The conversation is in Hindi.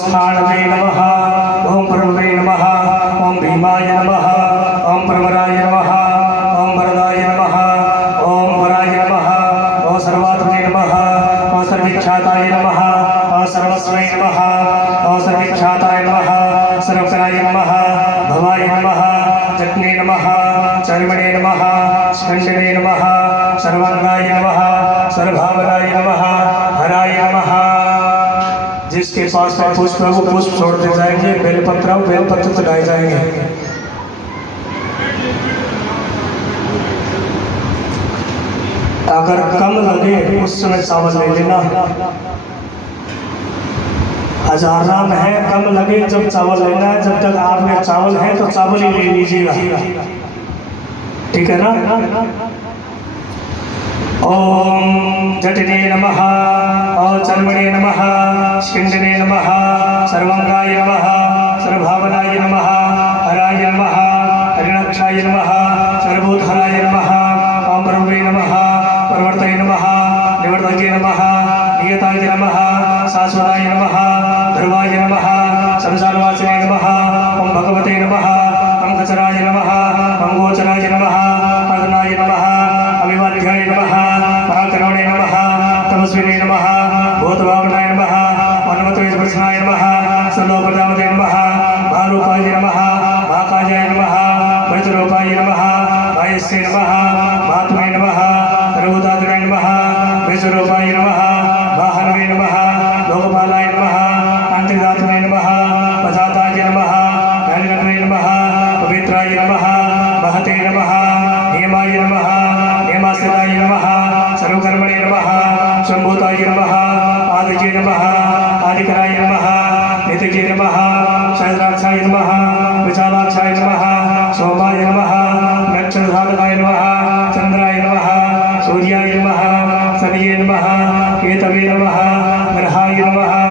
स्थानवे नमः। ओम प्रभवे नमः। ओम भीमाय नमः। ओम प्रवराय नमः। ओम वरदाय नमः। ओम वराय नमः। ओम सर्वात्मने नमः। ओम सर्वविख्याताय नमः। ओम सर्वस्वै नमः। ओम सर्वविख्याताय नमः। सर्वकराय नमः। भवाय नमः। जग्ने नमः। चर्मणे नमः। स्कंदने नमः। सर्वांगाय नमः। सर्वभावनाय नमः। हराय नमः। जिसके पास में पुष्प है वो पुष्प छोड़ते जाएंगे, बेलपत्र चढ़ाए जाएंगे। अगर कम लगे उस समय चावल ले लेना। हजारा में है, कम लगे जब चावल लेना है। जब तक आप में चावल है तो चावल ही ले लीजिएगा, ठीक है ना। ओम जटिने नमः। ओम चर्मणे नमः। स्कंदने नमः। सर्वांगाय नमः। सर्वभावनाय नमः। हराय नमः। हरिणाक्षाय नमः। सर्वभूतहराय नमः। ओम प्रभवे नमः। प्रवर्तये नमः। निवर्तये नमः। नियताय नमः। शाश्वताय नमः। ध्रुवाय नमः। संसारवासिने नमः। ओम भगवते नमः। पंकचराय नमः। पंगोचराय नमः। पद्मनाय नमः। अभिवाद्याय नमः। महाकरुणे नमः। तपस्विने नमः। भूतभावनाय नमः। वनमते स्पर्शनाय नमः। सर्वप्रजापते नमः। महारूपाय नमः। महाकायाय नमः। वज्ररूपाय नमः। वायस्ये नमः। महात्मे नमः। सर्वभूतात्मने नमः। विश्वरूपाय नमः। वाहनवे नमः। लोकपालाय नमः। कान्तिदात्मने नमः। प्रजाताय नमः। ज्ञानिनग्ने नमः। पवित्राय नमः। महते नमः। नियमाय नमः। नियमाश्रिताय नमः। सर्वकर्मणे नमः। शंभूताय नमः। आदिजे नमः। आदिकराय नमः। नितिजे नमः। सहस्राक्षाय नमः। विशालाक्षाय नमः। सोमाय नमः। नक्षत्रधारकाय नमः। चंद्राय नमः। सूर्याय नमः। शनिये नमः। केतवे नमः। ग्रहाय नमः।